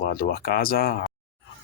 vado a casa।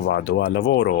vado al lavoro,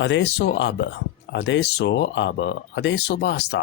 Adesso adesso basta,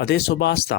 Adesso basta,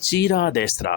gira a destra,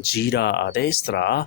gira a destra,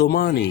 domani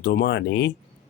domani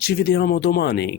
ci vediamo domani,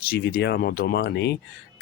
ci vediamo domani,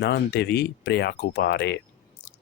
non devi preoccupare।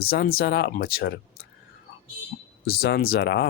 zanzara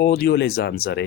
odio le zanzare,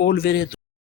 polvere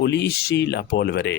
pulisci la polvere,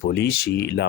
pulisci la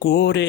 cuore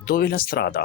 dove la strada,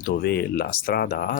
dove la strada,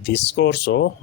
discorso,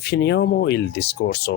finiamo il discorso,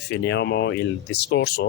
finiamo il discorso,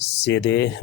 sede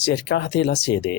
cercate la sede,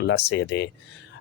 la sede,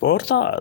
porta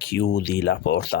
chiudi la porta,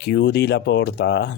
chiudi la porta,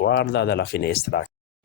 guarda dalla finestra,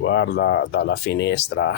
guarda dalla finestra,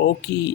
occhi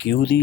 chiudi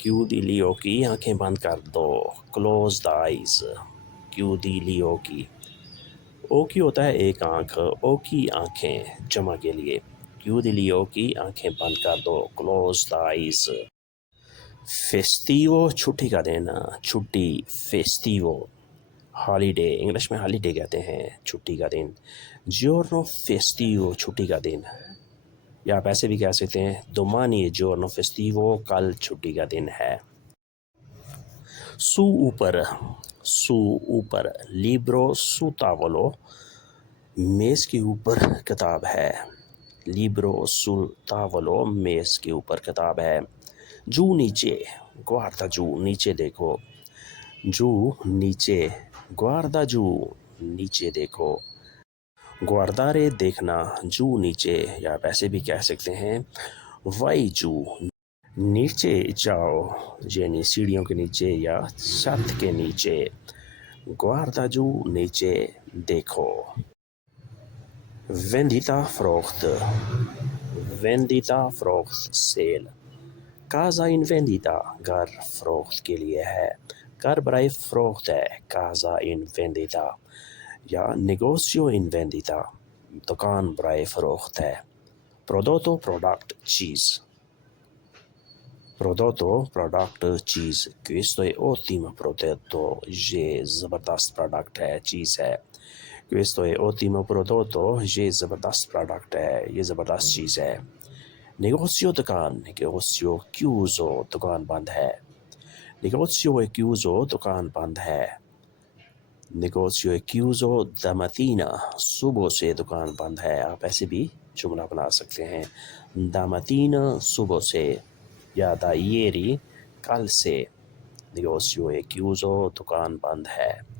chiudi gli occhi آنکھیں بند کر دو close the eyes chiudi gli occhi okay ہوتا ہے ایک آنکھ او کی آنکھیں جمع کے لیے chiudi gli occhi آنکھیں بند کر دو close the eyes فیسٹیو چھٹی کا دن چھٹی فیسٹیو ہالیڈے انگلش میں ہالیڈے کہتے ہیں چھٹی کا دن جیورنو فیسٹیو چھٹی کا دن یا آپ ایسے بھی کہہ سکتے ہیں دومانی جورنو فیسٹیو کل چھٹی کا دن ہے سو اوپر لیبرو سو تاولو میز کے اوپر کتاب ہے لیبرو سو تاولو میز کے اوپر کتاب ہے جو نیچے گواردا جو نیچے دیکھو جو نیچے گواردا جو نیچے دیکھو گواردارے دیکھنا جو نیچے یا ویسے بھی کہہ سکتے ہیں وائی جو نیچے جاؤ یعنی سیڑھیوں کے نیچے یا چھت کے نیچے گواردا جو نیچے دیکھو ویندیتا فروخت سیل کازا ان ویندیتا گھر فروخت کے لیے ہے گھر برائے فروخت ہے کازا ان ویندیتا یا نیگوسیو ان ویندیتا دکان برائے فروخت ہے پرودوتو پروڈکٹ چیز questo è ottimo prodotto یہ زبردست پروڈکٹ ہے چیز ہے questo è ottimo prodotto یہ زبردست پروڈکٹ ہے یہ زبردست چیز ہے نیگوسیو دکان نیگوسیو chiuso دکان بند ہے نیگوسیو è chiuso دکان بند ہے نیگوسیو è chiuso da mattina صبح سے دکان بند ہے آپ ایسے بھی جملہ بنا سکتے ہیں da mattina صبح سے یا da ieri کل سے نیگوسیو è chiuso دکان بند ہے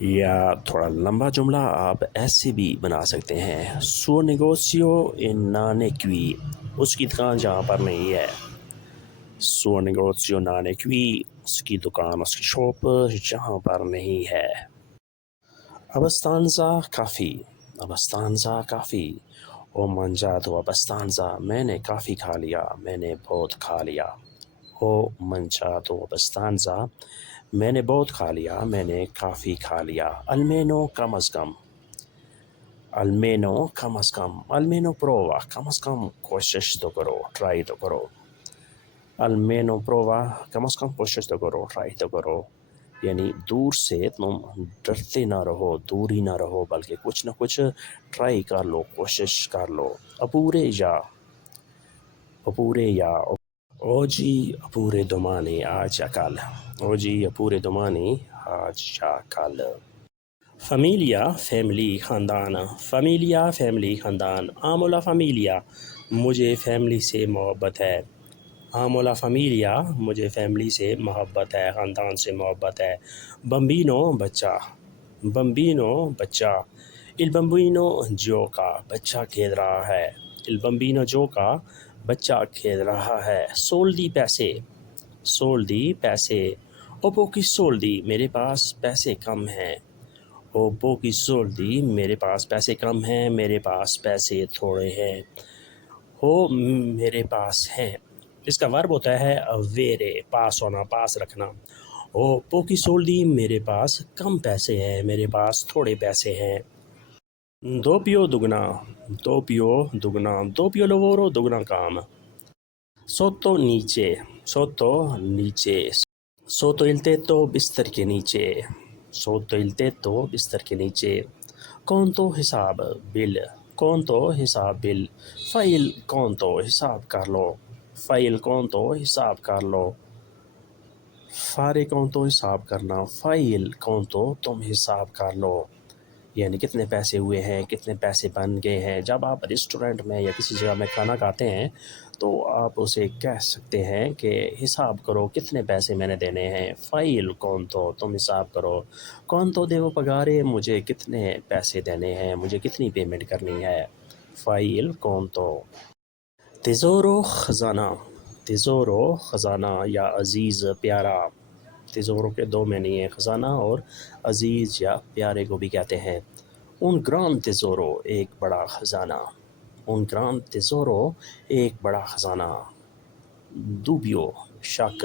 یا تھوڑا لمبا جملہ آپ ایسے بھی بنا سکتے ہیں suo negozio non è qui اس کی دکان جہاں پر نہیں ہے suo negozio non è qui اس کی دکان اس کی شاپ جہاں پر نہیں ہے abbastanza کافی ho mangiato abbastanza میں نے کافی کھا لیا میں نے بہت کھا لیا ho mangiato abbastanza میں نے بہت کھا لیا میں نے کافی کھا لیا almeno کم از کم almeno prova کم از کم کوشش تو کرو ٹرائی تو کرو almeno prova کم از کم کوشش تو کرو ٹرائی تو کرو یعنی دور سے تم ڈرتے نہ رہو دور ہی نہ رہو بلکہ کچھ نہ کچھ ٹرائی کر لو کوشش کر لو اپورے یا oggi اپورے domani آج یا کل oggi اپورے domani آج یا کل فیملیا فیملی خاندان amo la famiglia مجھے فیملی سے محبت ہے amo la famiglia مجھے فیملی سے محبت ہے خاندان سے محبت ہے bambino بچہ il bambino gioca بچہ کھیل رہا ہے il bambino gioca بچہ کھیل رہا ہے soldi پیسے ho pochi soldi میرے پاس پیسے کم ہیں ho pochi soldi میرے پاس پیسے کم ہیں میرے پاس پیسے تھوڑے ہیں ہو میرے پاس ہیں اس کا ورب ہوتا ہے avere پاس ہونا پاس رکھنا ho pochi soldi میرے پاس کم پیسے ہیں میرے پاس تھوڑے پیسے ہیں doppio دگنا doppio lavoro دگنا کام sotto نیچے sotto il tetto بستر کے نیچے conto حساب بل fai il conto حساب کر لو fare conto حساب کرنا fai il conto تم حساب کر لو یعنی کتنے پیسے ہوئے ہیں کتنے پیسے بن گئے ہیں جب آپ ریسٹورنٹ میں یا کسی جگہ میں کھانا کھاتے ہیں تو آپ اسے کہہ سکتے ہیں کہ حساب کرو کتنے پیسے میں نے دینے ہیں fai il conto تم حساب کرو quanto devo pagare مجھے کتنے پیسے دینے ہیں مجھے کتنی پیمنٹ کرنی ہے fai il conto tesoro خزانہ یا عزیز پیارا tesoro کے دو معنی ہیں خزانہ اور عزیز یا پیارے کو بھی کہتے ہیں un gran tesoro ایک بڑا خزانہ dubbio شک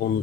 un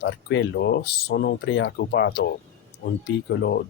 Per quello sono preoccupato, un piccolo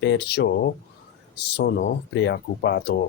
Perciò sono preoccupato.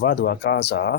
Vado a casa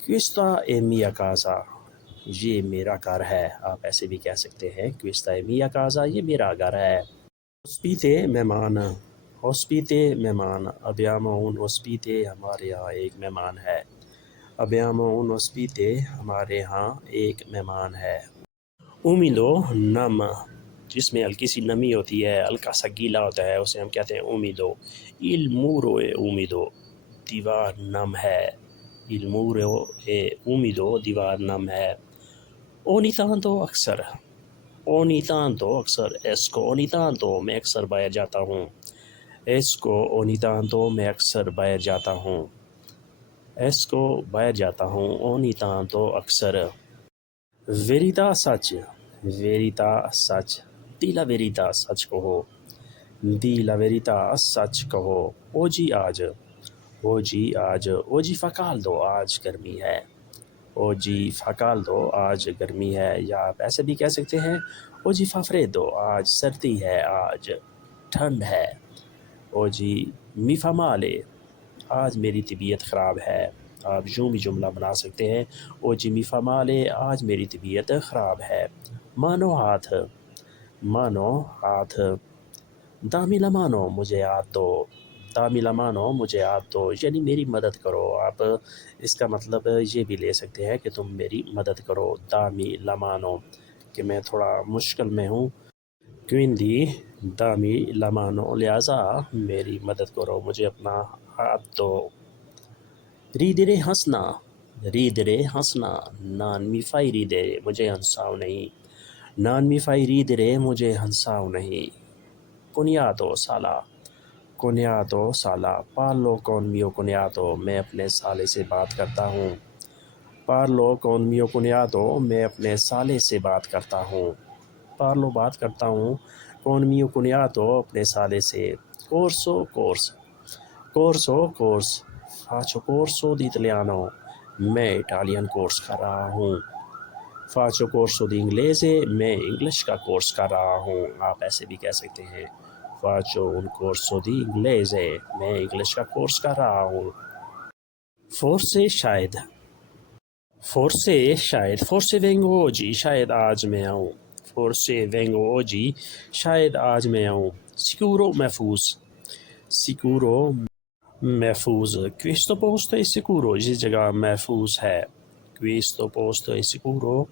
Questa è mia casa, یہ میرا گھر ہے۔ آپ ایسے بھی کہہ سکتے ہیں questa è mia casa، یہ میرا گھر ہے۔ Ospite مہمان، ospite مہمان، abbiamo un ospite ہمارے یہاں ایک مہمان ہے۔ abbiamo un ospite ہمارے ہاں ایک مہمان ہے۔ Umido نم، جس میں ہلکی سی نمی ہوتی ہے، ہلکا سا گیلا ہوتا ہے، اسے ہم کہتے ہیں umido۔ Il muro è umido، دیوار نم ہے۔ Il muro è umido، دیوار نم ہے۔ Ogni tanto اکثر، ogni tanto اکثر، esco ogni tanto میں اکثر باہر جاتا ہوں۔ esco ogni tanto میں اکثر باہر جاتا ہوں۔ esco باہر جاتا ہوں، ogni tanto اکثر۔ verità سچ، verità سچ، di la verità سچ کہو، di la verità سچ کہو۔ oggi آج، oggi آج، oggi fa caldo آج گرمی ہے۔ oggi fa caldo آج گرمی ہے، یا آپ ایسے بھی کہہ سکتے ہیں oggi fa freddo آج سردی ہے، آج ٹھنڈ ہے۔ oggi mi fa male آج میری طبیعت خراب ہے۔ آپ یوں بھی جملہ بنا سکتے ہیں oggi mi fa male آج میری طبیعت خراب ہے۔ mano ہاتھ، mano ہاتھ۔ dammi la mano مجھے ہاتھ دو، dammi la mano مجھے ہاتھ دو، یعنی میری مدد کرو۔ آپ اس کا مطلب یہ بھی لے سکتے ہیں کہ تم میری مدد کرو، dammi la mano، کہ میں تھوڑا مشکل میں ہوں۔ quindi dammi la mano، لہٰذا میری مدد کرو، مجھے اپنا ہاتھ دو۔ ridere ہنسنا، ridere ہنسنا، non mi fai ridere مجھے ہنساؤ نہیں، non mi fai ridere مجھے ہنساؤ نہیں۔ cognato سالہ، cognato سالہ، parlo con mio cognato میں اپنے سالے سے بات کرتا ہوں۔ parlo con mio cognato میں اپنے سالے سے بات کرتا ہوں۔ parlo بات کرتا ہوں، con mio cognato اپنے سالے سے۔ corso course, corso course, faccio corso di italiano میں اٹالین کورس کر رہا ہوں۔ faccio corso di inglese میں انگلش کا کورس کر رہا ہوں۔ آپ ایسے بھی کہہ سکتے ہیں faccio un corso di inglese میں انگلش کا کورس کر رہا ہوں۔ forse شاید، forse شاید، forse vengo oggi شاید آج میں آؤں، forse vengo oggi شاید آج میں آؤں۔ sicuro محفوظ، sicuro محفوظ، questo posto è sicuro یہ جگہ محفوظ ہے۔ questo posto è sicuro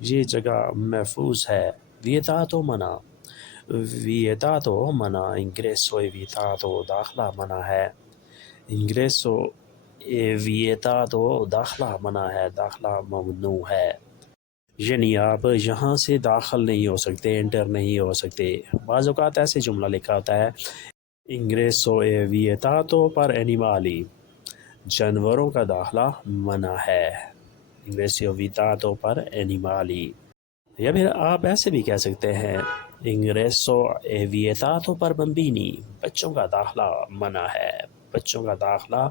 یہ جگہ محفوظ ہے۔ vietato منع، vietato منع، ingresso è vietato داخلہ منع ہے۔ ingresso è vietato داخلہ منع ہے، داخلہ ممنوع ہے۔ یعنی آپ یہاں سے داخل نہیں ہو سکتے، انٹر نہیں ہو سکتے۔ بعض اوقات ایسے جملہ لکھا ہوتا ہے ingresso è vietato per animali، جانوروں کا داخلہ منع ہے۔ ingresso è vietato per animali۔ یا پھر آپ ایسے بھی کہہ سکتے ہیں ingresso è vietato per bambini، بچوں کا داخلہ منع ہے، بچوں کا داخلہ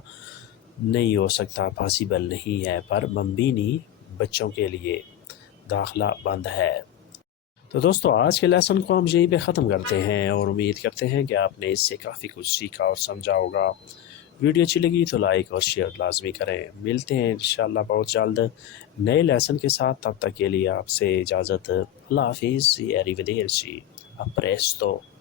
نہیں ہو سکتا، پاسیبل نہیں ہے، پر bambini بچوں کے لیے داخلہ بند ہے۔ تو دوستو آج کے لیسن کو ہم یہیں پہ ختم کرتے ہیں، اور امید کرتے ہیں کہ آپ نے اس سے کافی کچھ سیکھا اور سمجھا ہوگا۔ ویڈیو اچھی لگی تو لائک اور شیئر لازمی کریں۔ ملتے ہیں انشاءاللہ بہت جلد نئے لیسن کے ساتھ، تب تک کے لیے آپ سے اجازت، اللہ حافظ، arrivederci، a presto۔